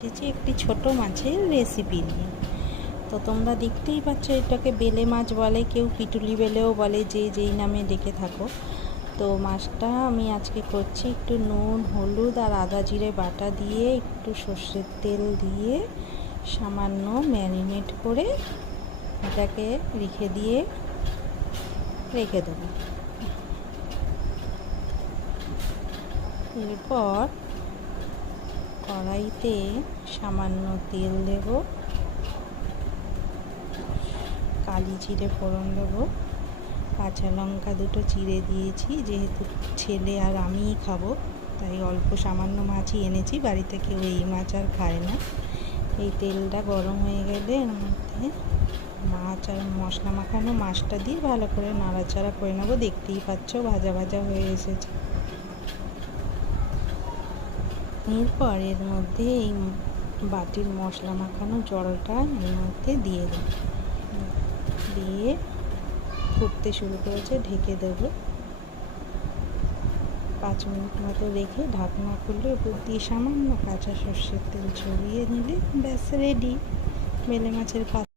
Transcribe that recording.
এসেছি একটি ছোট মাছের রেসিপি নিয়ে। তো তোমরা দেখতেই পাচ্ছ, এটাকে বেলে মাছ বলে, কেউ পিটুলি বেলেও বলে, যে যেই নামে ডেকে থাকো। তো মাছটা আমি আজকে করছি একটু নুন, হলুদ আর আদা জিরে বাটা দিয়ে, একটু সর্ষের তেল দিয়ে সামান্য ম্যারিনেট করে এটাকে রেখে দেবো। এরপর কড়াইতে সামান্য তেল দেব, কালি জিরে ফোড়ন দেবো, কাঁচা লঙ্কা দুটো চিড়ে দিয়েছি। যেহেতু ছেলে আর আমিই খাবো, তাই অল্প সামান্য মাছই এনেছি, বাড়িতে কেউ এই মাছ আর খায় না। এই তেলটা গরম হয়ে গেলে এর মধ্যে মাছ আর মশলা মাখানো মাছটা দিয়ে ভালো করে নাড়াচাড়া করে নেবো। দেখতেই পাচ্ছ ভাজা ভাজা হয়ে এসেছে। এরপর এর মধ্যে এই বাটির মশলা মাখানো জলটা এর মধ্যে দিয়ে দেব, দিয়ে ফুটতে শুরু করেছে, ঢেকে দেবো। 5 মিনিট মতো রেখে ঢাকনা খুলে উপর দিয়ে সামান্য কাঁচা সর্ষের তেল ছড়িয়ে নিলে ব্যাস রেডি বেলে মাছের পাতুরি।